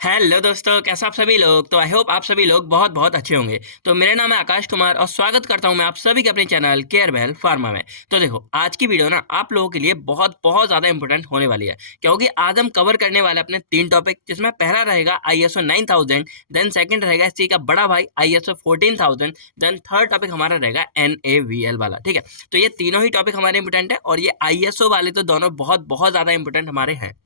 Hello दोस्तों, कैसे आप सभी लोग। तो आई होप आप सभी लोग बहुत बहुत अच्छे होंगे। तो मेरा नाम है आकाश कुमार और स्वागत करता हूं मैं आप सभी के अपने चैनल केयर बेल फार्मा में। तो देखो, आज की वीडियो ना आप लोगों के लिए बहुत बहुत ज़्यादा इंपॉर्टेंट होने वाली है, क्योंकि आज हम कवर करने वाले अपने 3 टॉपिक, जिसमें पहला रहेगा ISO 9000, देन सेकंड रहेगा इसी का बड़ा भाई ISO 14000, देन थर्ड टॉपिक हमारा रहेगा NAVL वाला। ठीक है, तो ये तीनों ही टॉपिक हमारे इंपॉर्टेंट है और ये ISO वाले तो दोनों बहुत बहुत ज़्यादा इंपॉर्टेंट हमारे हैं।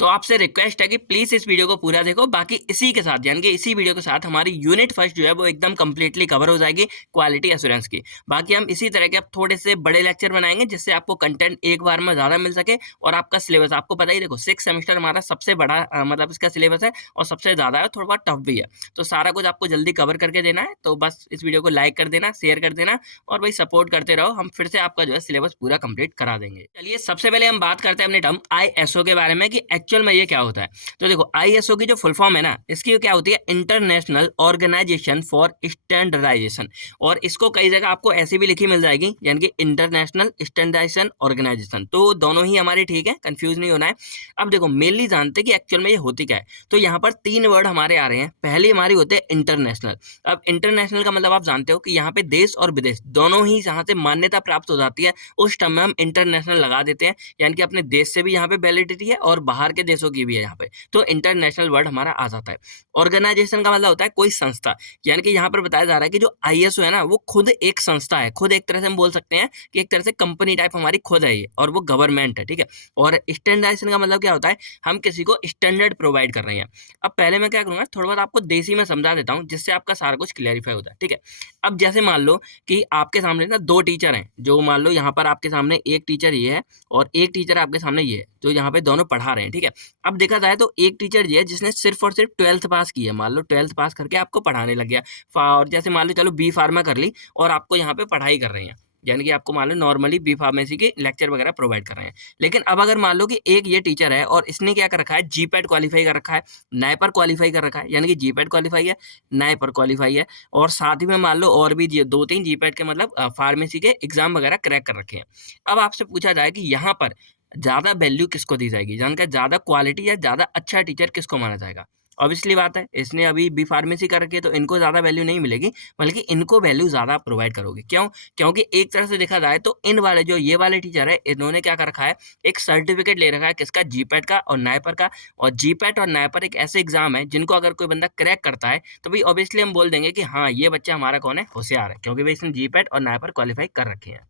तो आपसे रिक्वेस्ट है कि प्लीज इस वीडियो को पूरा देखो। बाकी इसी के साथ यानी कि इसी वीडियो के साथ हमारी यूनिट फर्स्ट जो है वो एकदम कंप्लीटली कवर हो जाएगी क्वालिटी एश्योरेंस की। बाकी हम इसी तरह के अब थोड़े से बड़े लेक्चर बनाएंगे, जिससे आपको कंटेंट एक बार में ज़्यादा मिल सके। और आपका सिलेबस आपको पता ही, देखो 6 सेमेस्टर हमारा सबसे बड़ा मतलब इसका सिलेबस है और सबसे ज़्यादा है, थोड़ा बहुत टफ भी है। तो सारा कुछ आपको जल्दी कवर करके देना है, तो बस इस वीडियो को लाइक कर देना, शेयर कर देना और भाई सपोर्ट करते रहो। हम फिर से आपका जो है सिलेबस पूरा कंप्लीट करा देंगे। चलिए, सबसे पहले हम बात करते हैं अपने टर्म ISO के बारे में कि एक्चुअल में ये क्या होता है। तो देखो, ISO की जो फुल फॉर्म है ना, इसकी क्या होती है, इंटरनेशनल ऑर्गेनाइजेशन फॉर स्टैंडर्डाइजेशन। और इसको कई जगह आपको ऐसी भी लिखी मिल जाएगी, यानी कि इंटरनेशनल स्टैंडर्डाइजेशन ऑर्गेनाइजेशन। तो दोनों ही हमारे ठीक है, कंफ्यूज नहीं होना है। अब देखो, मेनली जानते हैं कि एक्चुअल में ये होती क्या है। तो यहाँ पर 3 वर्ड हमारे आ रहे हैं। पहली हमारी होते हैं इंटरनेशनल। अब इंटरनेशनल का मतलब आप जानते हो कि यहाँ पे देश और विदेश दोनों ही जहाँ से मान्यता प्राप्त हो जाती है, उस टर्म में हम इंटरनेशनल लगा देते हैं। यानी कि अपने देश से भी यहाँ पे वैलिडिटी है और बाहर के देशों की भी है यहाँ पे। तो इंटरनेशनल वर्ड हमारा आ जाता है। ऑर्गेनाइजेशन का मतलब होता है कोई संस्था। यानी कि यहाँ पर बताया जा रहा है कि जो ISO है ना, वो खुद एक संस्था है। खुद एक तरह से हम बोल सकते हैं कि एक तरह से कंपनी टाइप हमारी खुद है ये, और वो गवर्नमेंट है। ठीक है। और स्टैंडर्डाइजेशन का मतलब क्या होता है, हम किसी को स्टैंडर्ड प्रोवाइड कर रहे हैं। अब पहले मैं क्या करूंगा, थोड़ा बहुत आपको देसी में समझा देता हूँ, जिससे आपका सारा कुछ क्लियरिफाई होता है। ठीक है। अब जैसे मान लो कि आपके सामने ना 2 टीचर हैं। जो मान लो यहाँ पर आपके सामने एक टीचर ये है और एक टीचर आपके सामने ये है, जो यहाँ पे दोनों पढ़ा रहे हैं। ठीक है। अब देखा जाए तो एक टीचर ये है जिसने सिर्फ और सिर्फ 12th पास की है। मान लो 12th पास करके आपको पढ़ाने लग गया। और जैसे मान लो चलो बी फार्मा कर ली और आपको यहाँ पे पढ़ाई कर रहे हैं, यानी कि आपको मान लो नॉर्मली बी फार्मेसी के लेक्चर वगैरह प्रोवाइड कर रहे हैं। लेकिन अब अगर मान लो कि एक ये टीचर है और इसने क्या कर रखा है, जीपैट क्वालिफाई कर रखा है, नाइपर क्वालिफाई कर रखा है। यानी कि जीपैट क्वालिफाई है, नाइपर क्वालिफाई है, और साथ ही में मान लो और भी 2-3 जीपैट के मतलब फार्मेसी के एग्जाम वगैरह क्रैक कर रखे हैं। अब आपसे पूछा जाए कि यहाँ पर ज़्यादा वैल्यू किसको दी जाएगी, यानी कि ज़्यादा क्वालिटी या ज़्यादा अच्छा टीचर किसको माना जाएगा। ऑब्वियसली बात है, इसने अभी बी फार्मेसी कर रखी है तो इनको ज़्यादा वैल्यू नहीं मिलेगी, बल्कि इनको वैल्यू ज़्यादा प्रोवाइड करोगे। क्यों? क्योंकि एक तरह से देखा जाए तो इन वाले जो ये वाले टीचर है, इन्होंने क्या कर रखा है, एक सर्टिफिकेट ले रखा है किसका, जीपैट का और नाइपर का। और जीपैट और नाइपर एक ऐसे एग्जाम है जिनको अगर कोई बंदा क्रैक करता है तो भाई ऑब्वियसली हम बोल देंगे कि हाँ, ये बच्चा हमारा कौन है, होशियार है, क्योंकि भाई इसने जीपैट और नाइपर क्वालिफाई कर रखे हैं।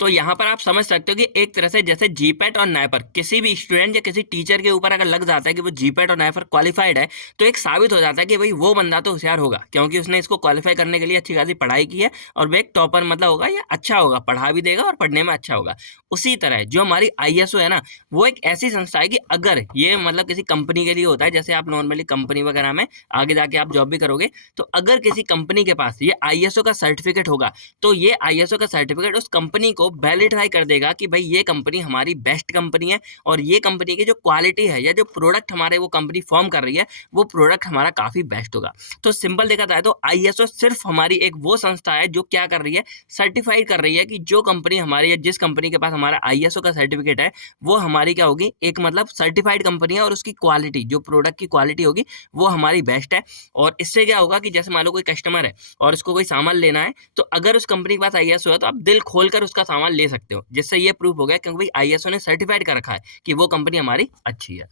तो यहाँ पर आप समझ सकते हो कि एक तरह से जैसे जीपैट और नाइपर किसी भी स्टूडेंट या किसी टीचर के ऊपर अगर लग जाता है कि वो जीपैट और नाइपर क्वालिफाइड है, तो एक साबित हो जाता है कि भाई वो बंदा तो होशियार होगा, क्योंकि उसने इसको क्वालिफाई करने के लिए अच्छी खासी पढ़ाई की है और वो एक टॉपर मतलब होगा या अच्छा होगा, पढ़ा भी देगा और पढ़ने में अच्छा होगा। उसी तरह जो हमारी ISO है ना, वो एक ऐसी संस्था है कि अगर ये मतलब किसी कंपनी के लिए होता है, जैसे आप नॉर्मली कंपनी वगैरह में आगे जाके आप जॉब भी करोगे, तो अगर किसी कंपनी के पास ये ISO का सर्टिफिकेट होगा, तो ये ISO का सर्टिफिकेट उस कंपनी को वैलिडिफाई कर देगा कि भाई ये कंपनी हमारी बेस्ट कंपनी है और ये कंपनी की जो क्वालिटी है या जो प्रोडक्ट हमारे वो कंपनी फॉर्म कर रही है, वो प्रोडक्ट हमारा काफ़ी बेस्ट होगा। तो सिंपल देखा जाए तो ISO सिर्फ हमारी एक वो संस्था है जो क्या कर रही है, सर्टिफाइड कर रही है कि जो कंपनी हमारी या जिस कंपनी के पास हमारा ISO का सर्टिफिकेट है, वो हमारी क्या होगी, एक मतलब सर्टिफाइड कंपनी है और उसकी क्वालिटी, जो प्रोडक्ट की क्वालिटी होगी, वो हमारी बेस्ट है। और इससे क्या होगा कि जैसे मान लो कोई कस्टमर है और उसको कोई सामान लेना है, तो अगर उस कंपनी के पास ISO है तो आप दिल खोलकर उसका सामान ले सकते हो, जिससे ये प्रूफ हो गया क्योंकि भाई ISO ने सर्टिफाइड कर रखा है कि वो कंपनी हमारी अच्छी है।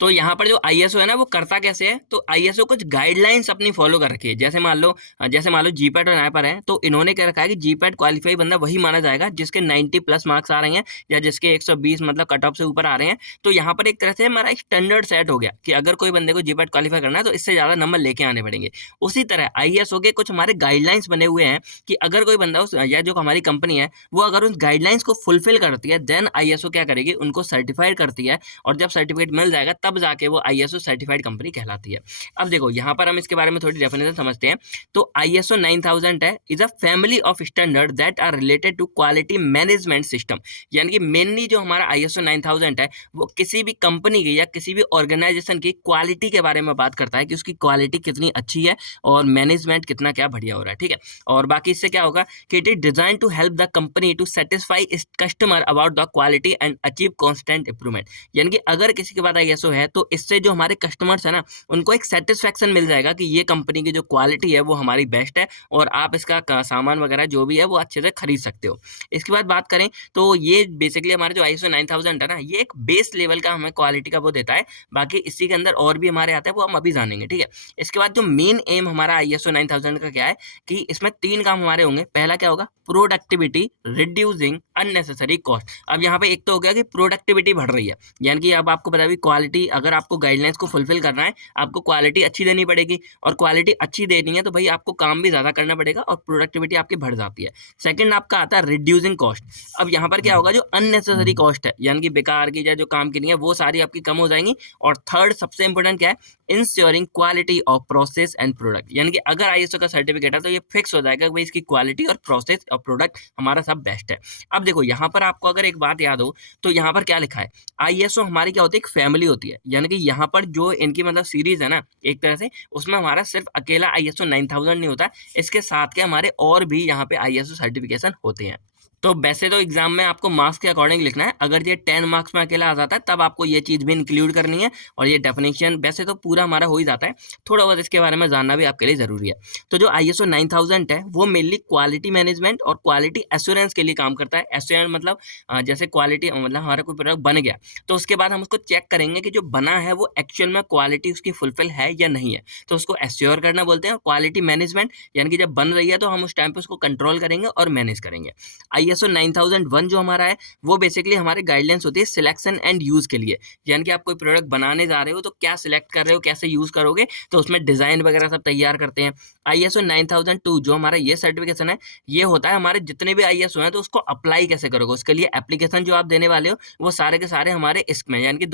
तो यहाँ पर जो ISO है ना, वो करता कैसे है, तो ISO कुछ गाइडलाइंस अपनी फॉलो कर रखी है। जैसे मान लो जीपैट और नाइपर है, तो इन्होंने क्या रखा है कि जीपैट क्वालिफाई बंदा वही माना जाएगा जिसके 90 प्लस मार्क्स आ रहे हैं या जिसके 120 मतलब कट ऑफ से ऊपर आ रहे हैं। तो यहाँ पर एक तरह से हमारा एक स्टैंडर्ड सेट हो गया कि अगर कोई बंदे को जीपैट क्वालिफाई करना है तो इससे ज़्यादा नंबर लेके आने पड़ेंगे। उसी तरह ISO के कुछ हमारे गाइडलाइंस बने हुए हैं कि अगर कोई बंदा उस या जो हमारी कंपनी है वो अगर उस गाइडलाइंस को फुलफिल करती है, देन ISO क्या करेगी, उनको सर्टिफाइड करती है। और जब सर्टिफिकेट मिल जाएगा तब जाके वो ISO सर्टिफाइड कंपनी कहलाती है। अब देखो, यहाँ पर हम इसके बारे में थोड़ी डेफिनेशन समझते हैं। तो ISO 9000 है, is a family of standard that are related to quality management system. यानी कि मेनली जो हमारा ISO 9000 है, वो किसी भी कंपनी की या किसी भी ऑर्गेनाइजेशन की क्वालिटी के बारे में बात करता है कि उसकी क्वालिटी कितनी अच्छी है और मैनेजमेंट कितना क्या बढ़िया हो रहा है। ठीक है। और बाकी इससे क्या होगा कि it is design to help the company to satisfy customer about the quality and achieve constant improvement. यानी कि अगर किसी के पास ISO है, तो इससे जो हमारे कस्टमर्स है ना, उनको एक सेटिस्फेक्शन मिल जाएगा कि ये कंपनी की जो क्वालिटी है वो हमारी बेस्ट है और आप इसका सामान वगैरह जो भी है वो अच्छे से खरीद सकते हो। इसके बाद बात करें तो ये बेसिकली हमारे जो ISO 9000 है ना, ये एक बेस लेवल का हमें क्वालिटी का वो देता है। बाकी इसी के अंदर और भी हमारे आते हैं, वो हम अभी जानेंगे, ठीक है। इसके बाद जो मेन एम हमारा ISO 9000 का क्या है कि इसमें 3 काम हमारे होंगे। पहला क्या होगा, प्रोडक्टिविटी, रिड्यूसिंग अननेसेसरी कॉस्ट। अब यहाँ पे एक तो हो गया कि प्रोडक्टिविटी बढ़ रही है, यानी कि अब आपको पता है क्वालिटी, अगर आपको गाइडलाइंस को फुलफिल करना है, आपको क्वालिटी अच्छी देनी पड़ेगी और क्वालिटी अच्छी देनी है तो भाई आपको काम भी ज़्यादा करना पड़ेगा और प्रोडक्टिविटी आपकी बढ़ जाती है। सेकंड आपका आता है रिड्यूसिंग कॉस्ट। अब यहाँ पर क्या होगा, जो अननेसेसरी कॉस्ट है यानी कि बेकार की या जो काम की नहीं है वो सारी आपकी कम हो जाएंगी। और थर्ड सबसे इंपॉर्टेंट क्या है, ensuring quality of process and product, यानी कि अगर ISO का सर्टिफिकेट है तो ये फिक्स हो जाएगा कि भाई इसकी क्वालिटी और प्रोसेस और प्रोडक्ट हमारा सब बेस्ट है। अब देखो यहाँ पर आपको अगर एक बात याद हो तो यहाँ पर क्या लिखा है, ISO हमारी क्या होती है, एक फैमिली होती है, यानी कि यहाँ पर जो इनकी मतलब सीरीज है ना एक तरह से, उसमें हमारा सिर्फ अकेला ISO 9000 नहीं होता, इसके साथ के हमारे और भी यहाँ पे ISO सर्टिफिकेशन होते हैं। तो वैसे तो एग्जाम में आपको मार्क्स के अकॉर्डिंग लिखना है, अगर ये 10 मार्क्स में अकेला आ जाता है तब आपको ये चीज़ भी इंक्लूड करनी है और ये डेफिनेशन वैसे तो पूरा हमारा हो ही जाता है, थोड़ा बहुत इसके बारे में जानना भी आपके लिए ज़रूरी है। तो जो ISO 9000 है वो मेनली क्वालिटी मैनेजमेंट और क्वालिटी एश्योरेंस के लिए काम करता है। एश्योरेंस मतलब जैसे क्वालिटी मतलब हमारा कोई प्रोडक्ट बन गया तो उसके बाद हम उसको चेक करेंगे कि जो बना है वो एक्चुअल में क्वालिटी उसकी फुलफिल है या नहीं है, तो उसको एश्योर करना बोलते हैं। और क्वालिटी मैनेजमेंट यानी कि जब बन रही है तो हम उस टाइम पे उसको कंट्रोल करेंगे और मैनेज करेंगे। ISO 9001 जो हमारा है वो बेसिकली हमारी गाइडलाइंस होती है सिलेक्शन एंड यूज के लिए, यानी कि आप कोई प्रोडक्ट बनाने जा रहे हो तो क्या सिलेक्ट कर रहे हो, कैसे यूज करोगे, तो उसमें डिजाइन वगैरह सब तैयार करते हैं। ISO 9002 जो हमारा ये सर्टिफिकेशन है, ये होता है हमारे जितने भी ISO हैं तो उसको अप्लाई कैसे करोगे, उसके लिए एप्लीकेशन जो आप देने वाले हो वो सारे के सारे हमारे इसमें यानी कि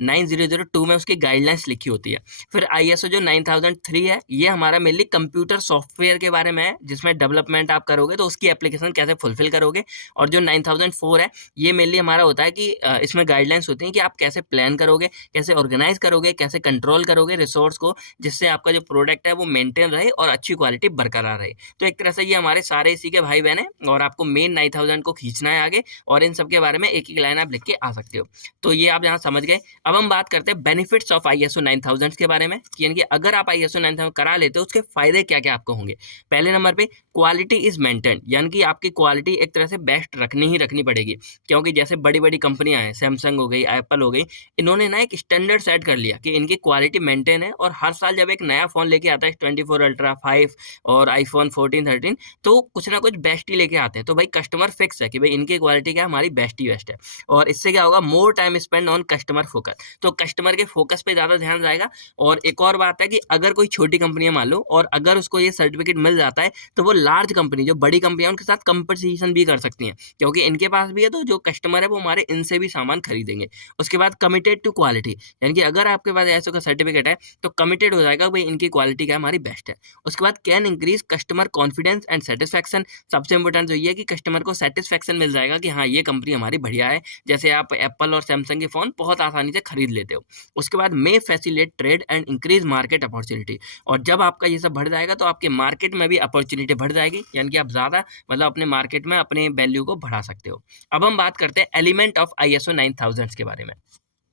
9002 में उसकी गाइडलाइंस लिखी होती है। फिर ISO जो 9003 है ये हमारा मेनली कंप्यूटर सॉफ्टवेयर के बारे में है, जिसमें डेवलपमेंट आप करोगे तो उसकी एप्लीकेशन कैसे फुलफिल करोगे। और जो 9004 है ये मेनली हमारा होता है कि इसमें गाइडलाइंस होती हैं कि आप कैसे प्लान करोगे, कैसे ऑर्गेनाइज करोगे, कैसे कंट्रोल करोगे रिसोर्स को, जिससे आपका जो प्रोडक्ट है वो मेंटेन रहे और अच्छी क्वालिटी बरकरार रहे। तो एक तरह से ये हमारे सारे इसी के भाई बहन हैं और आपको मेन 9000 को खींचना है आगे और इन सब के बारे में एक एक लाइन आप लिख के आ सकते हो। तो ये आप यहाँ समझ गए। अब हम बात करते हैं बेनिफिट्स ऑफ ISO 9000 के बारे में, यानी कि अगर आप ISO 9000 करा लेते हो उसके फायदे क्या क्या आपको होंगे। पहले नंबर पे क्वालिटी इज मेंटेन, यानी कि आपकी क्वालिटी एक तरह से बेस्ट रखनी ही रखनी पड़ेगी, क्योंकि जैसे बड़ी बड़ी कंपनियां हैं, सैमसंग हो गई, एप्पल हो गई, इन्होंने ना एक स्टैंडर्ड सेट कर लिया कि इनकी क्वालिटी मेंटेन है। और हर साल जब एक नया फोन लेके आता है 24 अल्ट्रा 5 और iPhone 14 13, तो कुछ ना कुछ बेस्ट ही लेके आते हैं। तो भाई कस्टमर फिक्स है कि भाई इनकी क्वालिटी क्या है, हमारी बेस्ट ही बेस्ट है। और इससे क्या होगा, more time spend on customer focus, तो कस्टमर के फोकस पे ज़्यादा ध्यान जाएगा। और एक और बात है कि अगर कोई छोटी कंपनी है मान लो और अगर उसको ये सर्टिफिकेट मिल जाता है तो वो लार्ज कंपनी जो बड़ी कंपनी है उनके साथ कंपटीशन भी कर सकती हैं, क्योंकि इनके पास भी है तो जो कस्टमर है वो हमारे इनसे भी सामान खरीदेंगे। उसके बाद कमिटेड टू क्वालिटी, यानी कि अगर आपके पास ISO का सर्टिफिकेट है तो कमिटेड हो जाएगा भाई इनकी क्वालिटी क्या हमारी बेस्ट है। उसके बाद can increase customer confidence and satisfaction, सबसे इंपॉर्टेंट तो ये है कि कस्टमर को सेटिस्फैक्शन मिल जाएगा कि हाँ ये कंपनी हमारी बढ़िया है, जैसे आप एप्पल और सैमसंग के फोन बहुत आसानी से खरीद लेते हो। उसके बाद may facilitate trade and increase market opportunity, और जब आपका ये सब बढ़ जाएगा तो आपके मार्केट में भी अपॉर्चुनिटी बढ़ जाएगी, यानी कि आप ज़्यादा मतलब अपने मार्केट में अपने वैल्यू को बढ़ा सकते हो। अब हम बात करते हैं एलिमेंट ऑफ ISO 9000 के बारे में।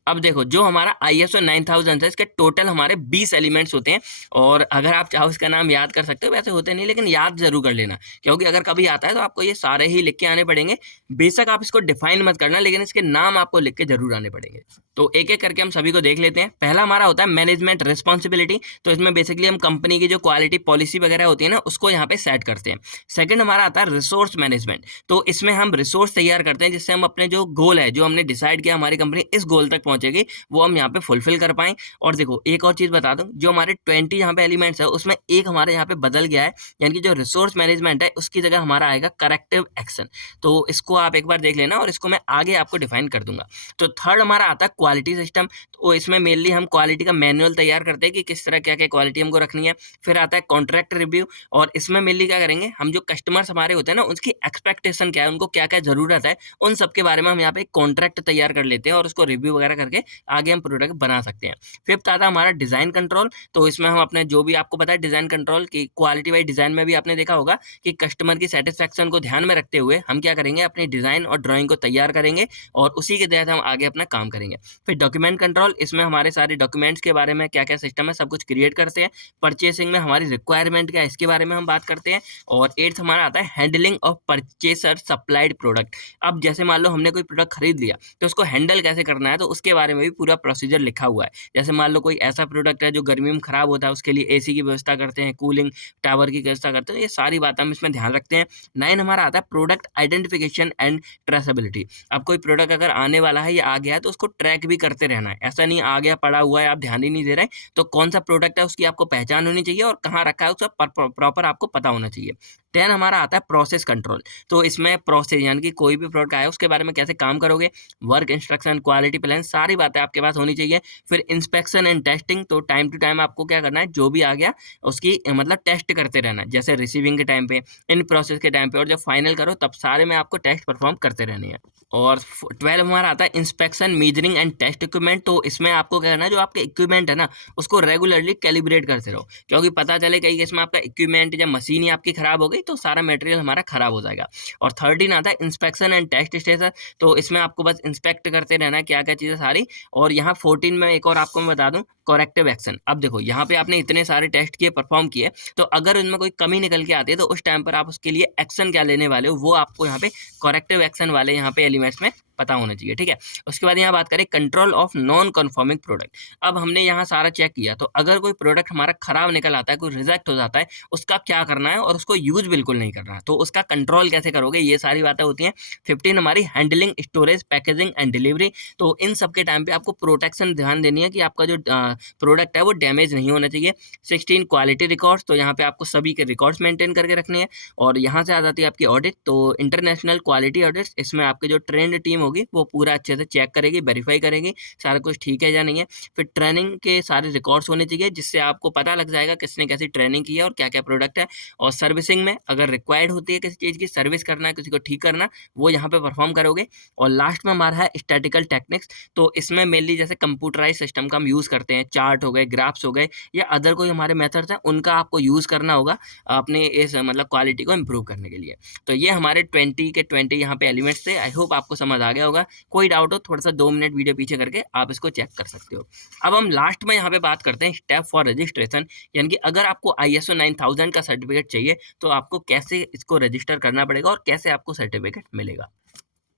अब देखो जो हमारा ISO 9000 है इसके टोटल हमारे 20 एलिमेंट्स होते हैं, और अगर आप चाहो इसका नाम याद कर सकते हो, वैसे होते नहीं लेकिन याद जरूर कर लेना, क्योंकि अगर कभी आता है तो आपको ये सारे ही लिख के आने पड़ेंगे। बेशक आप इसको डिफाइन मत करना लेकिन इसके नाम आपको लिख के जरूर आने पड़ेंगे। तो एक एक करके हम सभी को देख लेते हैं। पहला हमारा होता है मैनेजमेंट रिस्पॉन्सिबिलिटी, तो इसमें बेसिकली हम कंपनी की जो क्वालिटी पॉलिसी वगैरह होती है ना उसको यहाँ पे सेट करते हैं। सेकंड हमारा आता है रिसोर्स मैनेजमेंट, तो इसमें हम रिसोर्स तैयार करते हैं जिससे हम अपने जो गोल है, जो हमने डिसाइड किया हमारी कंपनी इस गोल तक पहुंचेगी, वो हम यहाँ पे फुलफिल कर पाएं। और देखो एक और चीज़ बता दूं, जो हमारे 20 यहाँ पे एलिमेंट्स है उसमें एक हमारे यहाँ पे बदल गया है, यानी कि जो रिसोर्स मैनेजमेंट है उसकी जगह हमारा आएगा करेक्टिव एक्शन। तो इसको आप एक बार देख लेना और इसको मैं आगे आपको डिफाइन कर दूंगा। तो थर्ड हमारा आता है क्वालिटी सिस्टम, तो इसमें मेनली हम क्वालिटी का मैनुअल तैयार करते हैं कि किस तरह क्या क्या क्वालिटी हमको रखनी है। फिर आता है कॉन्ट्रैक्ट रिव्यू, और इसमें मेनली क्या करेंगे, हम जो कस्टमर्स हमारे होते हैं ना उसकी एक्सपेक्टेशन क्या है, उनको क्या क्या जरूरत है, उन सब के बारे में हम यहाँ पे एक कॉन्ट्रैक्ट तैयार कर लेते हैं और उसको रिव्यू वगैरह करके आगे हम प्रोडक्ट बना सकते हैं। फिफ्थ आता है हमारा डिज़ाइन कंट्रोल। तो इसमें हम अपने जो भी आपको पता है डिज़ाइन कंट्रोल की क्वालिटी वाइज डिज़ाइन में भी आपने देखा होगा कि कस्टमर की सेटिस्फैक्शन को ध्यान में रखते हुए हम क्या करेंगे, अपनी डिज़ाइन और ड्राइंग को तैयार करेंगे और उसी के तहत हम आगे अपना काम करेंगे। फिर डॉक्यूमेंट कंट्रोल, इसमें हमारे सारे डॉक्यूमेंट्स के बारे में क्या-क्या सिस्टम है सब कुछ क्रिएट करते हैं। परचेसिंग में हमारी रिक्वायरमेंट क्या है इसके बारे में हम बात करते हैं। और एट्थ हमारा आता है handling of purchaser supplied product. अब जैसे मान लो हमने कोई प्रोडक्ट खरीद लिया तो उसको हैंडल कैसे करना है, तो उसके बारे में भी पूरा प्रोसीजर लिखा हुआ है। जैसे मान लो कोई ऐसा प्रोडक्ट है जो गर्मी में खराब होता है, उसके लिए एसी की व्यवस्था करते हैं, कूलिंग टावर की व्यवस्था करते हैं, ये सारी बातें हम इसमें ध्यान रखते हैं। 9 हमारा आता है प्रोडक्ट आइडेंटिफिकेशन एंड ट्रेसेबिलिटी। अब कोई प्रोडक्ट अगर आने वाला है या आ गया है तो उसको ट्रैक भी करते रहना है। ऐसा नहीं आ गया पड़ा हुआ है आप ध्यान ही नहीं दे रहे, तो कौन सा प्रोडक्ट है उसकी आपको पहचान होनी चाहिए और कहाँ रखा है उसका प्रॉपर आपको पता होना चाहिए। 10 हमारा आता है प्रोसेस कंट्रोल। तो इसमें प्रोसेस यानी कि कोई भी प्रोडक्ट आया उसके बारे में कैसे काम करोगे, वर्क इंस्ट्रक्शन, क्वालिटी प्लान, सारी बातें आपके पास होनी चाहिए। फिर इंस्पेक्शन एंड टेस्टिंग, तो टाइम टू टाइम आपको क्या करना है, जो भी आ गया उसकी मतलब टेस्ट करते रहना है। जैसे रिसीविंग के टाइम पे, इन प्रोसेस के टाइम पे, और जब फाइनल करो तब सारे में आपको टेस्ट परफॉर्म करते रहने हैं। और 12 हमारा आता है inspection, measuring and test equipment. तो इसमें आपको क्या करना है, जो आपके इक्विपमेंट है ना उसको रेगुलरली कैलिब्रेट करते रहो, क्योंकि पता चले कहीं इसमें आपका इक्विपमेंट या मशीन ही आपकी खराब हो गई तो सारा मटेरियल हमारा खराब हो जाएगा। और 13 आता है इंस्पेक्शन एंड टेस्ट स्टेटस। तो इसमें आपको बस इंस्पेक्ट करते रहना है क्या क्या चीज़ें सारी। और यहाँ 14 में एक और आपको मैं बता दूं, करेक्टिव एक्शन। अब देखो यहाँ पे आपने इतने सारे टेस्ट किए, परफॉर्म किए, तो अगर उनमें कोई कमी निकल के आती है तो उस टाइम पर आप उसके लिए एक्शन क्या लेने वाले हो वो आपको यहाँ पे करेक्टिव एक्शन वाले यहाँ पे एलिमेंट्स में पता होना चाहिए, ठीक है। उसके बाद यहाँ बात करें control of non confirming product. अब हमने यहाँ सारा चेक किया, तो अगर कोई प्रोडक्ट हमारा खराब निकल आता है, कोई रिजेक्ट हो जाता है, उसका क्या करना है और उसको यूज बिल्कुल नहीं करना है, तो उसका कंट्रोल कैसे करोगे, ये सारी बातें होती हैं। 15 हमारी handling, storage, packaging and delivery. तो इन सब के टाइम पे आपको प्रोटेक्शन ध्यान देनी है कि आपका जो प्रोडक्ट है वो डैमेज नहीं होना चाहिए। 16 क्वालिटी रिकॉर्ड्स, तो यहाँ पे आपको सभी के रिकॉर्ड्स मेंटेन करके रखने हैं। और यहाँ से आ जाती है आपकी ऑडिट, तो इंटरनेशनल क्वालिटी ऑडिट्स, इसमें आपकी जो ट्रेंड टीम होगी वो पूरा अच्छे से चेक करेगी, वेरीफाई करेगी सारा कुछ ठीक है या नहीं है। फिर ट्रेनिंग के सारे रिकॉर्ड्स होने चाहिए, जिससे आपको पता लग जाएगा किसने कैसी ट्रेनिंग की है और क्या क्या प्रोडक्ट है। और सर्विसिंग में अगर रिक्वायर्ड होती है किसी चीज़ की सर्विस करना है, किसी को ठीक करना, वो यहाँ पे परफॉर्म करोगे। और लास्ट में हमारा है स्टैटिकल टेक्निक्स। तो इसमें मेनली जैसे कंप्यूटराइज सिस्टम का हम यूज़ करते हैं, चार्ट हो गए, ग्राफ्स हो गए, या अदर कोई हमारे मेथड्स हैं, उनका आपको यूज़ करना होगा अपने इस मतलब क्वालिटी को इम्प्रूव करने के लिए। तो ये हमारे 20 के 20 यहाँ पे एलिमेंट्स थे। आई होप आपको समझ आ गया होगा। कोई डाउट हो थोड़ा सा 2 मिनट वीडियो पीछे करके आप इसको चेक कर सकते हो। अब हम लास्ट में यहाँ पे बात करते हैं स्टेप फॉर रजिस्ट्रेशन, यानी कि अगर आपको ISO 9000 का सर्टिफिकेट चाहिए तो आपको कैसे इसको रजिस्टर करना पड़ेगा और कैसे आपको सर्टिफिकेट मिलेगा।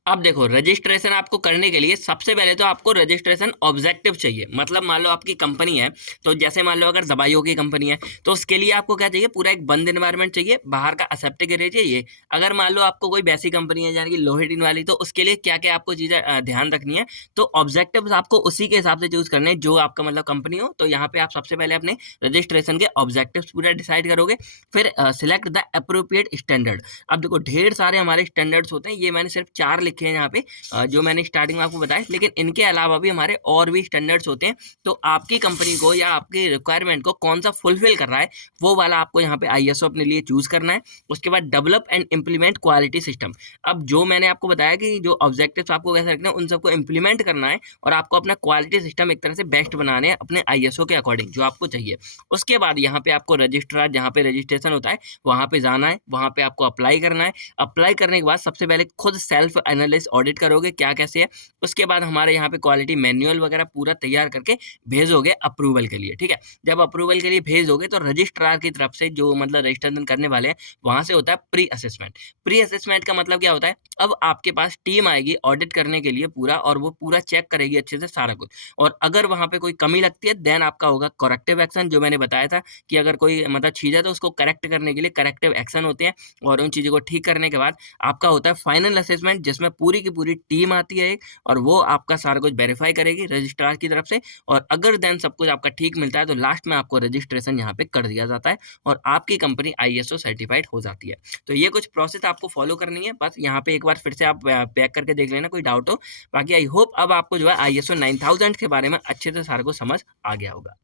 अब देखो, रजिस्ट्रेशन आपको करने के लिए सबसे पहले तो आपको रजिस्ट्रेशन ऑब्जेक्टिव चाहिए। मतलब मान लो आपकी कंपनी है, तो जैसे मान लो अगर दवाइयों की कंपनी है तो उसके लिए आपको क्या चाहिए, पूरा एक बंद एनवायरनमेंट चाहिए, बाहर का असेप्टिक एरिया चाहिए। अगर मान लो आपको कोई वैसी कंपनी है यानी कि लोहे टीन वाली, तो उसके लिए क्या क्या आपको चीज़ें ध्यान रखनी है। तो ऑब्जेक्टिव्स आपको उसी के हिसाब से चूज करने हैं जो आपका मतलब कंपनी हो। तो यहाँ पे आप सबसे पहले अपने रजिस्ट्रेशन के ऑब्जेक्टिव्स पूरा डिसाइड करोगे। फिर सिलेक्ट द अप्रोप्रिएट स्टैंडर्ड। अब देखो ढेर सारे हमारे स्टैंडर्ड्स होते हैं, ये मैंने सिर्फ 4 लिखे हैं यहाँ पे जो मैंने स्टार्टिंग में आपको बताया, लेकिन इनके अलावा भी हमारे और भी स्टैंडर्ड्स होते हैं। तो आपकी कंपनी को या आपकी रिक्वायरमेंट को कौन सा फुलफिल कर रहा है वो वाला आपको यहाँ पे ISO अपने लिए चूज करना है। उसके बाद develop and implement quality system. अब जो मैंने आपको बताया कि जो ऑब्जेक्टिव्स आपको कैसे रखने हैं उन सबको इम्प्लीमेंट करना है और आपको अपना क्वालिटी सिस्टम एक तरह से बेस्ट बनाने हैं अपने ISO के अकॉर्डिंग जो आपको चाहिए। उसके बाद यहाँ पे आपको रजिस्ट्रार जहाँ पे रजिस्ट्रेशन होता है वहाँ पे जाना है, वहाँ पे आपको अप्लाई करना है। अप्लाई करने के बाद सबसे पहले खुद सेल्फ एनालिसिस ऑडिट करोगे क्या कैसे है। उसके बाद हमारे यहाँ पे क्वालिटी मैनुअल वगैरह पूरा तैयार करके भेजोगे अप्रूवल के लिए, ठीक है। जब अप्रूवल के लिए भेजोगे तो रजिस्ट्रार की तरफ से जो मतलब रजिस्ट्रेशन करने वाले हैं वहाँ से होता है प्री असेसमेंट। प्री असेसमेंट का मतलब क्या होता है, अब आपके पास टीम आएगी ऑडिट करने के लिए पूरा, और वो पूरा चेक करेगी अच्छे से सारा कुछ। और अगर वहाँ पे कोई कमी लगती है देन आपका होगा करेक्टिव एक्शन, जो मैंने बताया था कि अगर कोई मतलब चीज़ है तो उसको करेक्ट करने के लिए करेक्टिव एक्शन होते हैं। और उन चीज़ों को ठीक करने के बाद आपका होता है फाइनल असेसमेंट, जिसमें पूरी की पूरी टीम आती है एक, और वो आपका सारा कुछ वेरीफाई करेगी रजिस्ट्रार की तरफ से। और अगर देन सब कुछ आपका ठीक मिलता है तो लास्ट में आपको रजिस्ट्रेशन यहाँ पे कर दिया जाता है और आपकी कंपनी ISO सर्टिफाइड हो जाती है। तो ये कुछ प्रोसेस आपको फॉलो करनी है, बस यहाँ पे एक बार फिर से आप पैक करके देख लेना कोई डाउट हो। बाकी आई होप अब आपको जो है ISO 9000 के बारे में अच्छे से सारा कुछ समझ आ गया होगा।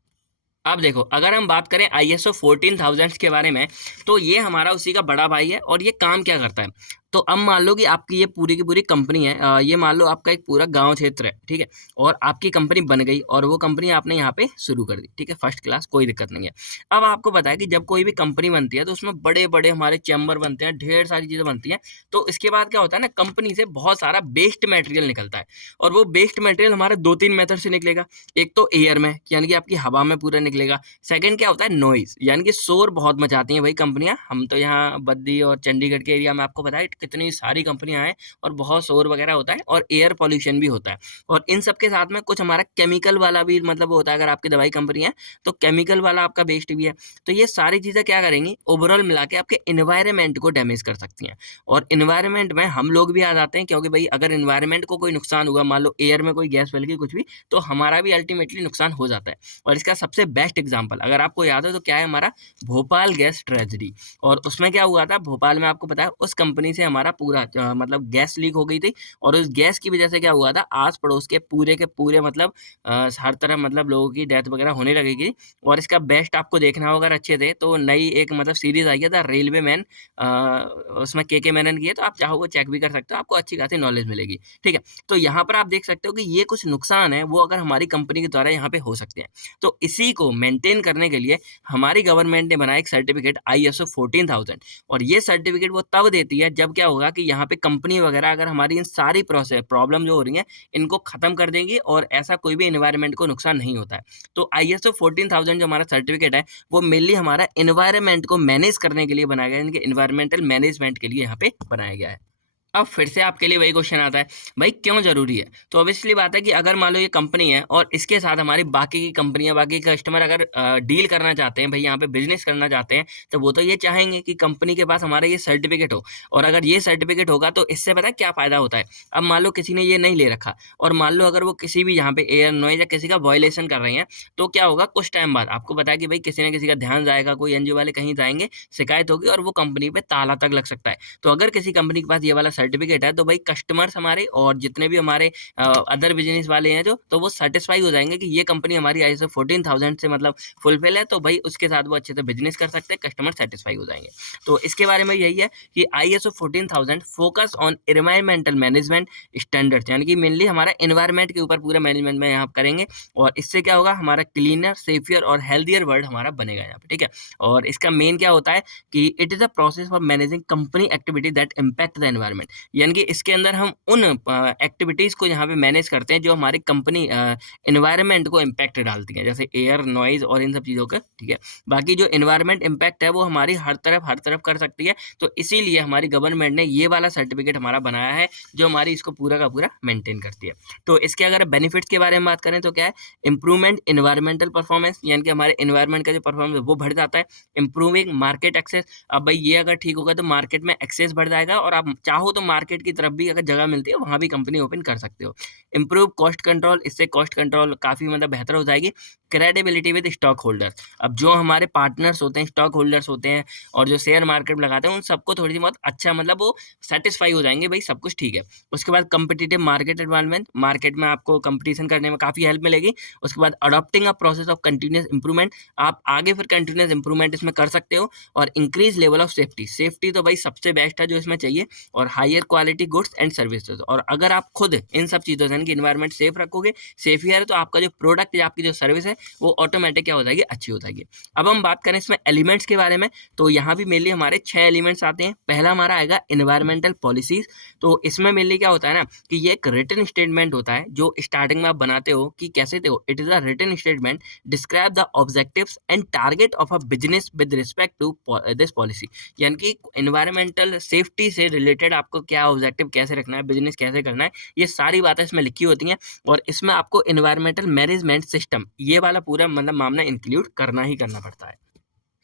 अब देखो, अगर हम बात करें ISO 14000 के बारे में, तो ये हमारा उसी का बड़ा भाई है और ये काम क्या करता है। तो अब मान लो कि आपकी ये पूरी की पूरी कंपनी है, ये मान लो आपका एक पूरा गांव क्षेत्र है, ठीक है, और आपकी कंपनी बन गई और वो कंपनी आपने यहाँ पे शुरू कर दी, ठीक है, फर्स्ट क्लास, कोई दिक्कत नहीं है। अब आपको पता है कि जब कोई भी कंपनी बनती है तो उसमें बड़े बड़े हमारे चैम्बर बनते हैं, ढेर सारी चीज़ें बनती हैं। तो इसके बाद क्या होता है ना, कंपनी से बहुत सारा वेस्ट मटेरियल निकलता है और वो वेस्ट मटेरियल हमारे दो तीन मेथड से निकलेगा। एक तो एयर में, यानी कि आपकी हवा में पूरा निकलेगा। सेकंड क्या होता है, नॉइज, यानी कि शोर बहुत मचाती हैं भाई कंपनियां। हम तो यहाँ बद्दी और चंडीगढ़ के एरिया में आपको पता है कितनी सारी कंपनियां हैं और बहुत शोर वगैरह होता है और एयर पॉल्यूशन भी होता है। और इन सब के साथ में कुछ हमारा केमिकल वाला भी मतलब होता है। अगर आपकी दवाई कंपनी है तो केमिकल वाला आपका वेस्ट भी है। तो ये सारी चीज़ें क्या करेंगी, ओवरऑल मिला के आपके इन्वायरमेंट को डैमेज कर सकती हैं। और इन्वायरमेंट में हम लोग भी आ जाते हैं, क्योंकि भाई अगर इन्वायरमेंट को कोई नुकसान हुआ, मान लो एयर में कोई गैस फैल गई कुछ भी, तो हमारा भी अल्टीमेटली नुकसान हो जाता है। और इसका सबसे बेस्ट एग्जाम्पल अगर आपको याद हो तो क्या है, हमारा भोपाल गैस ट्रेजेडी। और उसमें क्या हुआ था, भोपाल में आपको पता है उस कंपनी से हमारा पूरा मतलब गैस लीक हो गई थी। और उस गैस की वजह से क्या हुआ था, आस पड़ोस के पूरे मतलब हर तरह मतलब लोगों की डेथ वगैरह होने लगेगी। और इसका बेस्ट आपको देखना होगा, अगर अच्छे थे तो नई एक मतलब सीरीज आई है था रेलवे मैन, उसमें के मैनन की है, तो आप चाहो वो चेक भी कर सकते हो, आपको अच्छी खासी नॉलेज मिलेगी, ठीक है। तो यहाँ पर आप देख सकते हो कि ये कुछ नुकसान है वो अगर हमारी कंपनी के द्वारा यहाँ पे हो सकते हैं। तो इसी को मेंटेन करने के लिए हमारी गवर्नमेंट ने बनाया एक सर्टिफिकेट ISO 14000। और ये सर्टिफिकेट वो तब देती है जब क्या होगा कि यहाँ पे कंपनी वगैरह अगर हमारी इन सारी प्रोसेस प्रॉब्लम जो हो रही है इनको खत्म कर देंगी और ऐसा कोई भी एनवायरनमेंट को नुकसान नहीं होता है। तो ISO 14000 जो हमारा सर्टिफिकेट है वो मेनली हमारा एनवायरनमेंट को मैनेज करने के लिए बनाया गया है, यानी कि एनवायरमेंटल मैनेजमेंट के लिए यहाँ पे बनाया गया है। अब फिर से आपके लिए वही क्वेश्चन आता है, भाई क्यों ज़रूरी है? तो ऑब्वियसली बात है कि अगर मान लो ये कंपनी है और इसके साथ हमारी बाकी की कंपनियां, बाकी के कस्टमर अगर डील करना चाहते हैं, भाई यहाँ पे बिजनेस करना चाहते हैं, तो वो तो ये चाहेंगे कि कंपनी के पास हमारा ये सर्टिफिकेट हो। और अगर ये सर्टिफिकेट होगा तो इससे पता है क्या फ़ायदा होता है। अब मान लो किसी ने ये नहीं ले रखा और मान लो अगर वो किसी भी यहाँ पे एयर नॉइज या किसी का वायलेशन कर रहे हैं, तो क्या होगा, कुछ टाइम बाद आपको पता है कि भाई किसी न किसी का ध्यान जाएगा, कोई NGO वाले कहीं जाएंगे, शिकायत होगी और वो कंपनी पे ताला तक लग सकता है। तो अगर किसी कंपनी के पास ये वाला सर्टिफिकेट है तो भाई कस्टमर्स हमारे और जितने भी हमारे अदर बिजनेस वाले हैं जो, तो वो सेटिस्फाई हो जाएंगे कि ये कंपनी हमारी ISO 14000 से मतलब फुलफिल है, तो भाई उसके साथ वो अच्छे से बिजनेस कर सकते हैं, कस्टमर सेटिस्फाई हो जाएंगे। तो इसके बारे में यही है कि ISO 14000 focus on environmental management standards, यानी कि मेनली हमारा एनवायरमेंट के ऊपर पूरा मैनेजमेंट में यहाँ करेंगे। और इससे क्या होगा, हमारा क्लीनर, सेफियर और हेल्थियर वर्ल्ड हमारा बनेगा यहाँ पे, ठीक है। और इसका मेन क्या होता है कि it is a process for managing company activity that impact the environment, यानी कि इसके अंदर हम उन एक्टिविटीज़ को यहाँ पे मैनेज करते हैं जो हमारी कंपनी एनवायरनमेंट को इम्पैक्ट डालती हैं, जैसे एयर, नॉइज़ और इन सब चीज़ों का, ठीक है। बाकी जो एनवायरनमेंट इम्पैक्ट है वो हमारी हर तरफ कर सकती है। तो इसीलिए हमारी गवर्नमेंट ने ये वाला सर्टिफिकेट हमारा बनाया है जो हमारी इसको पूरा का पूरा मेंटेन करती है। तो इसके अगर बेनिफिट्स के बारे में बात करें तो क्या है, इम्प्रूवमेंट एनवायरमेंटल परफॉर्मेंस, यानी कि हमारे एनवायरनमेंट का जो परफॉर्मेंस है वो बढ़ जाता है। इम्प्रूविंग मार्केट एक्सेस, अब भाई ये अगर ठीक होगा तो मार्केट में एक्सेस बढ़ जाएगा और आप चाहो तो मार्केट की तरफ भी अगर जगह मिलती है वहाँ भी कंपनी ओपन कर सकते हो। इम्प्रूव कॉस्ट कंट्रोल, इससे कॉस्ट कंट्रोल काफ़ी मतलब बेहतर हो जाएगी। क्रेडिबिलिटी विद स्टॉक होल्डर्स, अब जो हमारे पार्टनर्स होते हैं, स्टॉक होल्डर्स होते हैं और जो शेयर मार्केट में लगाते हैं, उन सबको थोड़ी सी बहुत अच्छा मतलब वो सेटिस्फाई हो जाएंगे, भाई सब कुछ ठीक है। उसके बाद कंपिटिटिव मार्केट एनवायरनमेंट, मार्केट में आपको कंपटीशन करने में काफ़ी हेल्प मिलेगी। उसके बाद adopting a process of continuous improvement, आप आगे फिर कंटिन्यूस इंप्रूवमेंट इसमें कर सकते हो। और increase level of safety, safety तो भाई सबसे बेस्ट है जो इसमें चाहिए। और higher quality goods and services, और अगर आप खुद इन सब चीज़ों से इन्वायरमेंट सेफ रखोगे, सेफियर है, तो आपका जो प्रोडक्ट या आपकी जो सर्विस है वो ऑटोमेटिक क्या हो जाएगी, अच्छी हो जाएगी। अब हम बात करें इसमें एलिमेंट्स के बारे में, तो यहाँ भी मेनली हमारे 6 एलिमेंट्स आते हैं। पहला हमारा आएगा एनवायरमेंटल पॉलिसीज। तो इसमें मेनली क्या होता है ना कि ये एक रिटन स्टेटमेंट होता है जो स्टार्टिंग में आप बनाते हो कि कैसे हो, it is a written statement describe the objectives and target of a business with respect to this policy, यानी कि एनवायरमेंटल सेफ्टी से रिलेटेड आपको क्या ऑब्जेक्टिव कैसे रखना है, बिजनेस कैसे करना है, ये सारी बातें इसमें लिखी होती हैं। और इसमें आपको एनवायरमेंटल मैनेजमेंट सिस्टम ये वाला पूरा मतलब मामला इंक्लूड करना ही करना पड़ता है।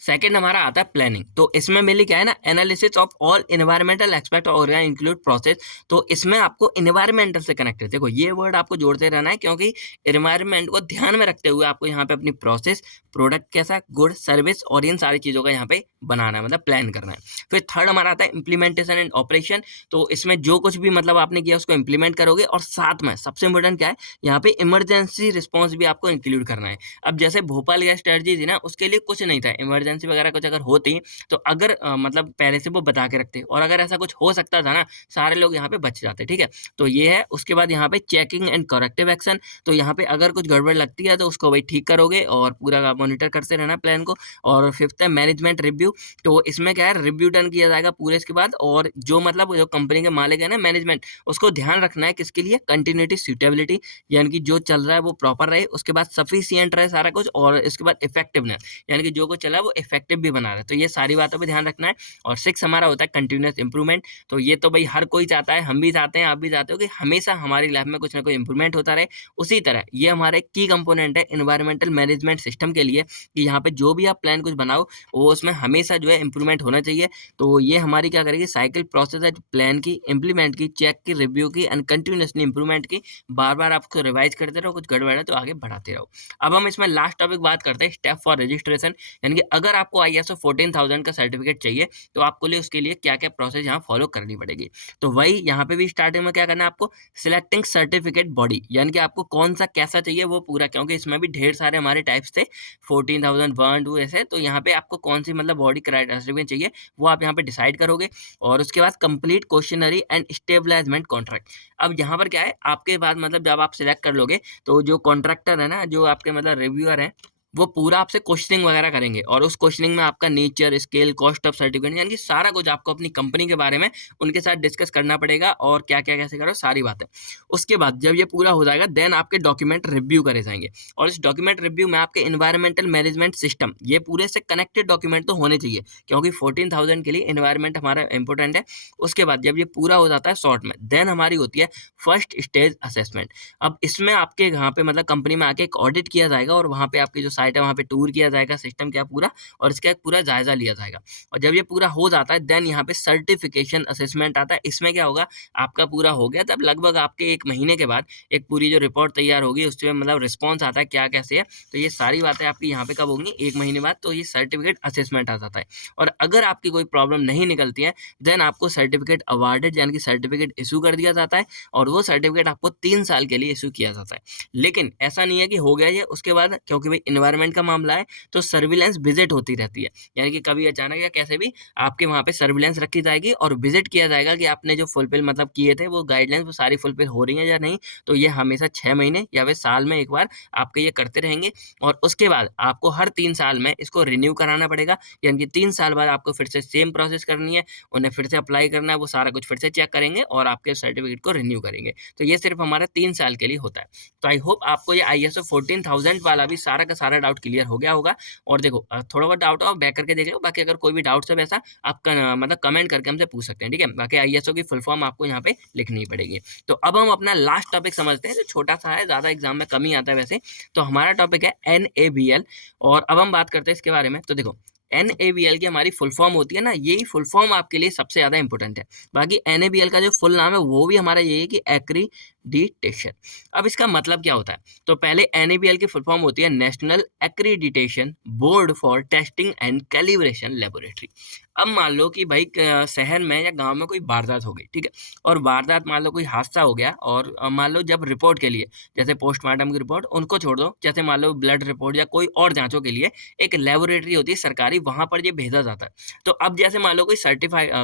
सेकंड हमारा आता है प्लानिंग। तो इसमें मेनली क्या है ना, analysis of all environmental expect और इंक्लूड प्रोसेस। तो इसमें आपको एनवायरमेंटल से कनेक्टेड, देखो ये वर्ड आपको जोड़ते रहना है क्योंकि एनवायरमेंट को ध्यान में रखते हुए आपको यहाँ पे अपनी प्रोसेस, प्रोडक्ट कैसा, गुड, सर्विस और इन सारी चीज़ों का यहाँ पे बनाना है, मतलब प्लान करना है। फिर थर्ड हमारा आता है इम्प्लीमेंटेशन एंड ऑपरेशन। तो इसमें जो कुछ भी मतलब आपने किया उसको इम्प्लीमेंट करोगे, और साथ में सबसे इंपॉर्टेंट क्या है, यहाँ पे इमरजेंसी रिस्पॉन्स भी आपको इंक्लूड करना है। अब जैसे भोपाल गैस स्ट्रेटजी थी ना, उसके लिए कुछ नहीं था, इमरजेंसी इमरजेंसी वगैरह कुछ अगर होती तो अगर मतलब पहले से वो बता के रखते, और अगर ऐसा कुछ हो सकता था ना, सारे लोग यहाँ पे बच जाते, ठीक है। तो ये है। उसके बाद यहाँ पे चेकिंग एंड करेक्टिव एक्शन, तो यहाँ पे अगर कुछ गड़बड़ लगती है तो उसको वही ठीक करोगे और पूरा मॉनिटर करते रहना प्लान को। और फिफ्थ है मैनेजमेंट रिव्यू, तो इसमें क्या है, रिव्यू डन किया जाएगा पूरे इसके बाद, और जो मतलब जो कंपनी के मालिक है ना, मैनेजमेंट, उसको ध्यान रखना है किसके लिए, कंटिन्यूटी सूटेबिलिटी, यानी कि जो चल रहा है वो प्रॉपर रहे, उसके बाद सफिशिएंट रहे सारा कुछ, और इसके बाद इफेक्टिवनेस, यानी कि जो कुछ चला है वो इफेक्टिव भी बना रहा है। तो ये सारी बातों पे ध्यान रखना है। और सिक्स हमारा होता है कंटिन्यूअस इंप्रूवमेंट, तो ये तो भाई हर कोई चाहता है, हम भी चाहते हैं, आप भी चाहते हो कि हमेशा हमारी लाइफ में कुछ ना कुछ इंप्रूवमेंट होता रहे। उसी तरह ये हमारे की कंपोनेंट है एनवायरमेंटल मैनेजमेंट सिस्टम के लिए, कि यहाँ पे जो भी आप प्लान कुछ बनाओ वो उसमें हमेशा जो है इंप्रूवमेंट होना चाहिए। तो ये हमारी क्या करेगी, साइकिल प्रोसेस है प्लान की, इंप्लीमेंट की, चेक की, रिव्यू की एंड कंटिन्यूसली इंप्रूवमेंट की। बार बार आपको रिवाइज करते रहो, कुछ गड़बड़ है तो आगे बढ़ाते रहो। अब हम इसमें लास्ट टॉपिक बात करते हैं, स्टेप फॉर रजिस्ट्रेशन, यानी कि अगर आपको ISO 14000 का सर्टिफिकेट चाहिए तो आपको लिए उसके लिए क्या क्या प्रोसेस यहाँ फॉलो करनी पड़ेगी। तो वही यहाँ पे भी स्टार्टिंग में क्या करना है आपको, सिलेक्टिंग सर्टिफिकेट बॉडी, यानी कि आपको कौन सा कैसा चाहिए वो पूरा, क्योंकि इसमें भी ढेर सारे हमारे टाइप्स थे, 14001 2 ऐसे। तो यहाँ पे आपको कौन सी मतलब बॉडी सर्टिफिकेट चाहिए वो आप यहाँ पे डिसाइड करोगे। और उसके बाद complete questionnaire and establishment contract. अब यहाँ पर क्या है, आपके बाद मतलब जब आप सिलेक्ट कर लोगे तो जो कॉन्ट्रैक्टर है ना, जो आपके मतलब रिव्यूअर है, वो पूरा आपसे क्वेश्चनिंग वगैरह करेंगे, और उस क्वेश्चनिंग में आपका nature, scale, cost of certificate, यानी कि सारा कुछ आपको अपनी कंपनी के बारे में उनके साथ डिस्कस करना पड़ेगा, और क्या क्या कैसे करो सारी बातें। उसके बाद जब ये पूरा हो जाएगा देन आपके डॉक्यूमेंट रिव्यू करे जाएंगे, और इस डॉक्यूमेंट रिव्यू में आपके इन्वायरमेंटल मैनेजमेंट सिस्टम, ये पूरे से कनेक्टेड डॉक्यूमेंट तो होने चाहिए, क्योंकि 14000 के लिए इन्वायरमेंट हमारा इंपॉर्टेंट है। उसके बाद जब ये पूरा हो जाता है शॉर्ट में, देन हमारी होती है फर्स्ट स्टेज असेसमेंट। अब इसमें आपके यहाँ पे मतलब कंपनी में आके एक ऑडिट किया जाएगा, और वहाँ पे आपकी जो साइट है वहाँ पे टूर किया जाएगा, सिस्टम क्या पूरा, और इसका एक पूरा जायजा लिया जाएगा। और जब ये पूरा हो जाता है देन यहाँ पे सर्टिफिकेशन असेसमेंट आता है। इसमें क्या होगा, आपका पूरा हो गया तब लगभग आपके 1 महीने के बाद एक पूरी जो रिपोर्ट तैयार होगी उसमें मतलब रिस्पॉन्स आता है क्या कैसे है। तो ये सारी बातें आपकी यहाँ पे कब होंगी, 1 महीने बाद। तो ये सर्टिफिकेट असेसमेंट आ जाता है, और अगर आपकी कोई प्रॉब्लम नहीं निकलती है देन आपको सर्टिफिकेट अवार्डेड, यानी कि सर्टिफिकेट इशू कर दिया जाता है, और वो सर्टिफिकेट आपको 3 साल के लिए इशू किया जाता है। लेकिन ऐसा नहीं है कि हो गया ये उसके बाद, क्योंकि भाई एनवायरनमेंट का मामला है तो सर्विलेंस विजिट होती रहती है, यानी कि कभी अचानक या कैसे भी आपके वहाँ पे सर्विलेंस रखी जाएगी और विजिट किया जाएगा कि आपने जो फुलफिल मतलब किए थे वो गाइडलाइंस वो सारी फुलफिल हो रही हैं या नहीं। तो ये हमेशा 6 महीने या फिर साल में एक बार आपके ये करते रहेंगे, और उसके बाद आपको हर 3 साल में इसको रिन्यू कराना पड़ेगा, यानी कि 3 साल बाद आपको फिर से सेम प्रोसेस करनी है, उन्हें फिर से अप्लाई करना है, वो सारा कुछ फिर से चेक करेंगे और आपके सर्टिफिकेट को रिन्यू करेंगे। तो ये सिर्फ हमारा 3 साल के लिए होता है। तो आई होप आपको ये ISO 14000 वाला भी सारा का सारा डाउट क्लियर हो गया होगा। और देखो थोड़ा बहुत डाउट हो आप बैक करके देख लो, बाकी अगर कोई भी डाउट्स है वैसा आप मतलब कमेंट करके हमसे पूछ सकते हैं, ठीक है। बाकी ISO की फुल फॉर्म आपको यहाँ पे लिखनी पड़ेगी। तो अब हम अपना लास्ट टॉपिक समझते हैं, जो छोटा सा है, ज़्यादा एग्जाम में कम ही आता है वैसे। तो हमारा टॉपिक है NABL, और अब हम बात करते हैं इसके बारे में। तो देखो NABL की हमारी फुल फॉर्म होती है ना, यही फुल फॉर्म आपके लिए सबसे ज़्यादा इंपॉर्टेंट है। बाकी NABL का जो फुल नाम है वो भी हमारा यही है कि एक्रीडिटेशन। अब इसका मतलब क्या होता है, तो पहले NABL की फुल फॉर्म होती है national accreditation board for testing and calibration laboratory. अब मान लो कि भाई शहर में या गांव में कोई वारदात हो गई, ठीक है, और वारदात मान लो कोई हादसा हो गया, और मान लो जब रिपोर्ट के लिए, जैसे पोस्टमार्टम की रिपोर्ट उनको छोड़ दो, जैसे मान लो ब्लड रिपोर्ट या कोई और जांचों के लिए एक लेबोरेटरी होती है सरकारी, वहां पर ये भेजा जाता है। तो अब जैसे मान लो कोई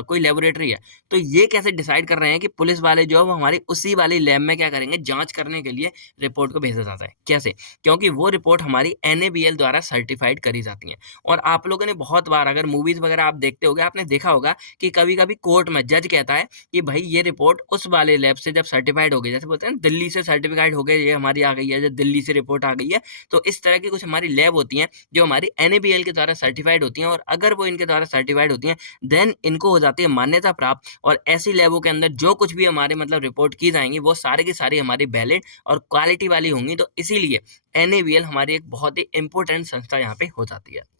कोई लेबोरेटरी है, तो ये कैसे डिसाइड कर रहे हैं कि पुलिस वाले जो है वो हमारी उसी वाली लैब में क्या करेंगे, जांच करने के लिए रिपोर्ट को भेजा जाता है। कैसे, क्योंकि वो रिपोर्ट हमारी NABL द्वारा सर्टिफाइड करी जाती है। और आप लोगों ने बहुत बार अगर मूवीज वगैरह आप देखते होगे, आपने देखा होगा कि कभी कभी कोर्ट में जज कहता है कि भाई ये रिपोर्ट उस वाले लैब से जब सर्टिफाइड हो गई, जैसे बोलते हैं ना दिल्ली से सर्टिफाइड हो गए, ये हमारी आ गई है, जो दिल्ली से रिपोर्ट आ गई है। तो इस तरह की कुछ हमारी लैब होती हैं जो हमारी NABL के द्वारा सर्टिफाइड होती हैं, और अगर वो इनके द्वारा सर्टिफाइड होती हैं देन इनको हो जाती है मान्यता प्राप्त। और ऐसी लैबों के अंदर जो कुछ भी हमारे मतलब रिपोर्ट की जाएंगी वो सारी की सारी हमारी वैलिड और क्वालिटी वाली होंगी। तो इसीलिए NABL हमारी एक बहुत ही इंपॉर्टेंट संस्था यहाँ पे हो जाती है।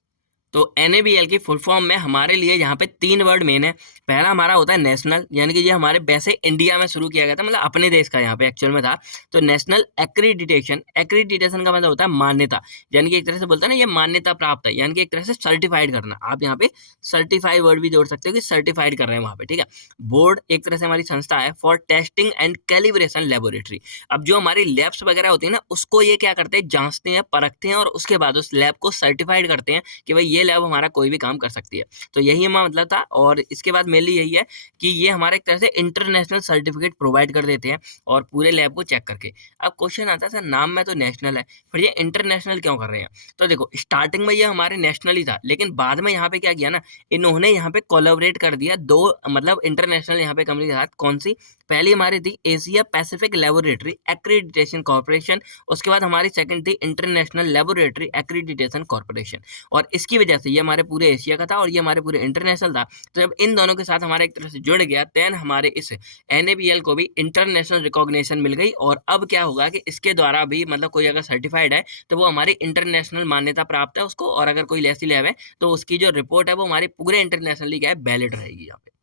तो NABL की फुल फॉर्म में हमारे लिए यहाँ पे 3 वर्ड मेन है। पहला हमारा होता है नेशनल, यानी कि ये हमारे वैसे इंडिया में शुरू किया गया था, मतलब अपने देश का यहाँ पे एक्चुअल में था। तो नेशनल एक्रीडिटेशन, एक्रीडिटेशन का मतलब होता है मान्यता, यानी कि एक तरह से बोलते हैं ना ये मान्यता प्राप्त है, यानी कि एक तरह से सर्टिफाइड करना। आप यहाँ पे सर्टिफाइड वर्ड भी जोड़ सकते हो कि सर्टिफाइड कर रहे हैं वहाँ पे, ठीक है। बोर्ड एक तरह से हमारी संस्था है for testing and calibration laboratory. अब जो हमारी लैब्स वगैरह होती है ना, उसको ये क्या करते हैं, जांचते हैं, परखते हैं, और उसके बाद उस लैब को सर्टिफाइड करते हैं कि भाई ये लैब हमारा कोई भी काम कर सकती है। तो यही हमारा मतलब था और इसके बाद मेनली यही है कि ये हमारा एक तरह से इंटरनेशनल सर्टिफिकेट प्रोवाइड कर देते हैं और पूरे लैब को चेक करके। अब क्वेश्चन आता है सर नाम में तो नेशनल है, फिर ये इंटरनेशनल क्यों कर रहे हैं? तो देखो स्टार्टिंग में ये हमारे नेशनल ही था, लेकिन बाद में यहाँ पे क्या किया ना, इन्होंने यहाँ पे कोलैबोरेट कर दिया 2 मतलब इंटरनेशनल यहाँ पे कंपनी के साथ। कौन-सी? पहली हमारी थी Asia Pacific laboratory accreditation corporation, उसके बाद हमारी सेकंड थी इंटरनेशनल लैबोरेटरी एक्रीडिटेशन कॉर्पोरेशन और इसकी वजह से ये हमारे पूरे एशिया का था और ये हमारे पूरे इंटरनेशनल था। तो जब इन दोनों के साथ हमारा एक तरह से जुड़ गया देन हमारे इस एनएबीएल को भी इंटरनेशनल रिकॉग्निशन मिल गई और अब क्या होगा कि इसके द्वारा भी मतलब कोई अगर सर्टिफाइड है तो वो हमारी इंटरनेशनल मान्यता प्राप्त है उसको और अगर कोई ऐसी लैब है तो उसकी जो रिपोर्ट है वो हमारी पूरे इंटरनेशनली क्या है वैलिड रहेगी यहाँ पे।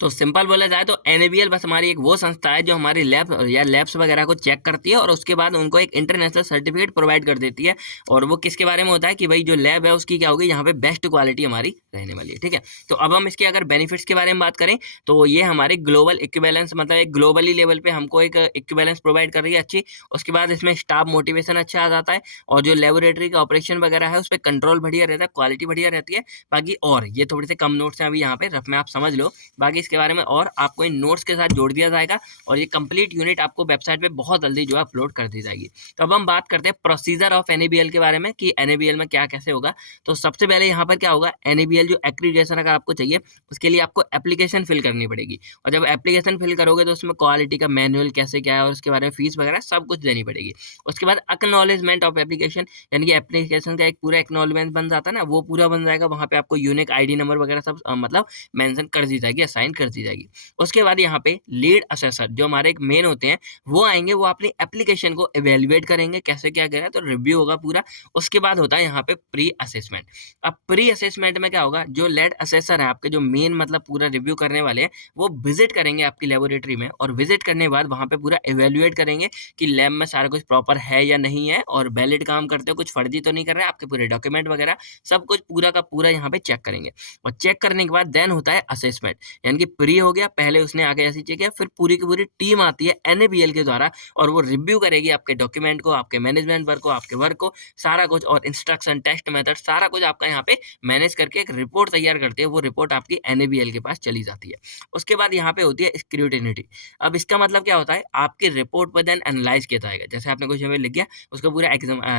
तो सिंपल बोला जाए तो एनएबीएल बस हमारी एक वो संस्था है जो हमारी लैब या लैब्स वगैरह को चेक करती है और उसके बाद उनको एक इंटरनेशनल सर्टिफिकेट प्रोवाइड कर देती है और वो किसके बारे में होता है कि भाई जो लैब है उसकी क्या होगी यहाँ पे बेस्ट क्वालिटी हमारी रहने वाली है। ठीक है, तो अब हम इसके अगर बेनिफिट्स के बारे में बात करें तो ये हमारे ग्लोबल इक्विवेलेंस मतलब एक ग्लोबली लेवल पे हमको एक इक्विवेलेंस प्रोवाइड कर रही है अच्छी। उसके बाद इसमें स्टाफ मोटिवेशन अच्छा आ जाता है और जो लेबोरेटरी का ऑपरेशन वगैरह है उस पर कंट्रोल बढ़िया रहता है, क्वालिटी बढ़िया रहती है। बाकी और ये थोड़े से कम नोट्स हैं अभी यहाँ पे रफ में आप समझ लो, बाकी इसके बारे में और आपको इन नोट्स के साथ जोड़ दिया जाएगा और ये कंप्लीट यूनिट आपको वेबसाइट पे बहुत जल्दी जो है अपलोड कर दी जाएगी। तो अब हम बात करते हैं प्रोसीजर ऑफ एनएबीएल के बारे में कि एनएबीएल में क्या कैसे होगा। तो सबसे पहले यहाँ पर क्या होगा, एनएबीएल जो एक्रीडिटेशन अगर आपको चाहिए उसके लिए आपको एप्लीकेशन फिल करनी पड़ेगी और जब एप्लीकेशन फिल करोगे तो उसमें क्वालिटी का मैनुअल कैसे क्या है और उसके बारे में फीस वगैरह सब कुछ देनी पड़ेगी। उसके बाद एक्नॉलेजमेंट ऑफ एप्लीकेशन यानी कि एप्लीकेशन का एक पूरा एक्नॉलेजमेंट बन जाता है ना, वो पूरा बन जाएगा। वहाँ पे आपको यूनिक आईडी नंबर वगैरह सब मतलब मेंशन कर दी जाएगी, असाइन कर दी जाएगी। उसके बाद यहाँ पे लीड असेसर जो हमारे एक मेन होते हैं वो आएंगे, वो अपनी एप्लीकेशन को इवेल्युएट करेंगे कैसे क्या करें, तो रिव्यू होगा पूरा। उसके बाद होता है यहाँ पे प्री असेसमेंट। अब प्री असेसमेंट में क्या होगा, जो लीड असेसर है आपके जो मेन मतलब पूरा रिव्यू करने वाले हैं वो विजिट करेंगे आपकी लेबोरेटरी में और विजिट करने के बाद वहाँ पे पूरा इवेल्युएट करेंगे कि लैब में सारा कुछ प्रॉपर है या नहीं है और वैलिड काम करते हो, कुछ फर्जी तो नहीं कर रहे हैं, आपके पूरे डॉक्यूमेंट वगैरह सब कुछ पूरा का पूरा यहाँ पे चेक करेंगे। और चेक करने के बाद देन होता है असेसमेंट, यानी कि प्री हो गया, पहले उसने आगे ऐसी चेक किया, फिर पूरी की पूरी टीम आती है एनएबीएल के द्वारा और वो रिव्यू करेगी आपके डॉक्यूमेंट को, आपके मैनेजमेंट वर्क को, आपके वर्क को, सारा कुछ और इंस्ट्रक्शन टेस्ट मेथड सारा कुछ आपका यहाँ पे मैनेज करके एक रिपोर्ट तैयार करती है। वो रिपोर्ट आपकी एनएबीएल के पास चली जाती है। उसके बाद यहाँ पे होती है स्क्रूटिनिटी। अब इसका मतलब क्या होता है, आपकी रिपोर्ट पर देन एनालाइज किया जाएगा, जैसे आपने कुछ हमें लिख गया उसको पूरा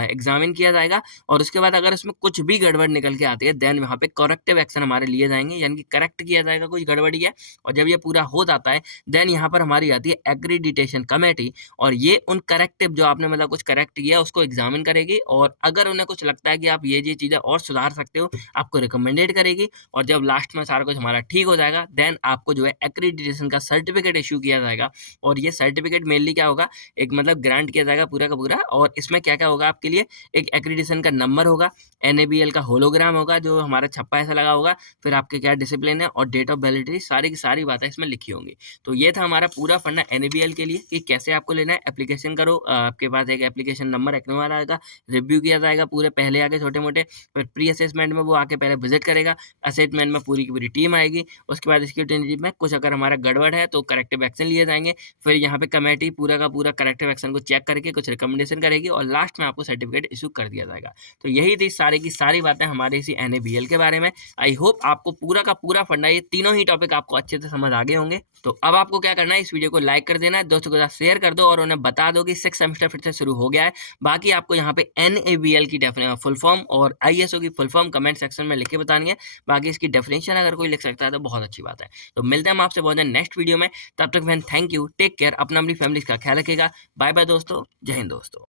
एग्जामिन किया जाएगा और उसके बाद अगर उसमें कुछ भी गड़बड़ निकल के आती है देन वहाँ पे करेक्टिव एक्शन हमारे लिए जाएंगे, यानी कि करेक्ट किया जाएगा कुछ गड़बड़ी है। और जब ये पूरा हो जाता है देन यहाँ पर हमारी आती है एक्रीडिटेशन कमेटी और ये उन करेक्टिव जो आपने मतलब कुछ करेक्ट किया उसको एग्जामिन करेगी और अगर उन्हें कुछ लगता है कि आप ये चीज़ें और सुधार सकते हो आपको रिकमेंडेड करेगी और जब लास्ट में सारा कुछ हमारा ठीक हो जाएगा देन आपको जो है एक्रीडिटेशन का सर्टिफिकेट इशू किया जाएगा। और ये सर्टिफिकेट मेनली क्या होगा, एक मतलब ग्रांट किया जाएगा पूरा का पूरा और इसमें क्या क्या होगा आपके लिए, एक एक्रीडिटेशन का नंबर होगा, एनएबीएल का होलोग्राम होगा जो हमारा छप्पा ऐसा लगा होगा, फिर आपके क्या डिसिप्लिन है और डेट ऑफ वैलिडिटी, सारी की सारी बातें इसमें लिखी होंगी। तो ये था हमारा पूरा फंडा एनएबीएल के लिए कि कैसे आपको लेना है। एप्लीकेशन करो, आपके पास एक एप्लीकेशन नंबर एक्नोवार आएगा, रिव्यू किया जाएगा पूरे पहले आगे छोटे मोटे, फिर प्री असेसमेंट में वो आके पहले विजिट करेगा, असेसमेंट में पूरी की पूरी टीम आएगी, उसके बाद स्क्रूटिनी में कुछ अगर हमारा गड़बड़ है तो करेक्टिव एक्शन लिए जाएंगे, फिर यहाँ पे कमेटी पूरा का पूरा करेक्टिव एक्शन को चेक करके कुछ रिकमेंडेशन करेगी और लास्ट में आपको सर्टिफिकेट इशू कर दिया जाएगा। तो यही थी सारी की सारी बातें हमारे इसी एनएबीएल के बारे में। आई होप आपको पूरा का पूरा फंडा ये तीनों ही टॉपिक आपको अच्छे से समझ आ गए होंगे। तो अब आपको क्या करना है, इस वीडियो को लाइक कर देना है, दोस्तों के साथ शेयर कर दो और उन्हें बता दो कि 6th सेमेस्टर फिर से शुरू हो गया है। बाकी आपको यहाँ पे एनएबीएल की फुल फॉर्म और आईएसओ की फुल फॉर्म कमेंट सेक्शन में लिख के बतानी है। बाकी इसकी डेफिनेशन अगर कोई लिख सकता है तो बहुत अच्छी बात है। तो मिलते हैं हम आपसे बहुत जल्द नेक्स्ट वीडियो में, तब तक fan thank you, take care, अपना अपनी फैमिली का ख्याल रखिएगा। बाय बाय दोस्तों, जय हिंद दोस्तों।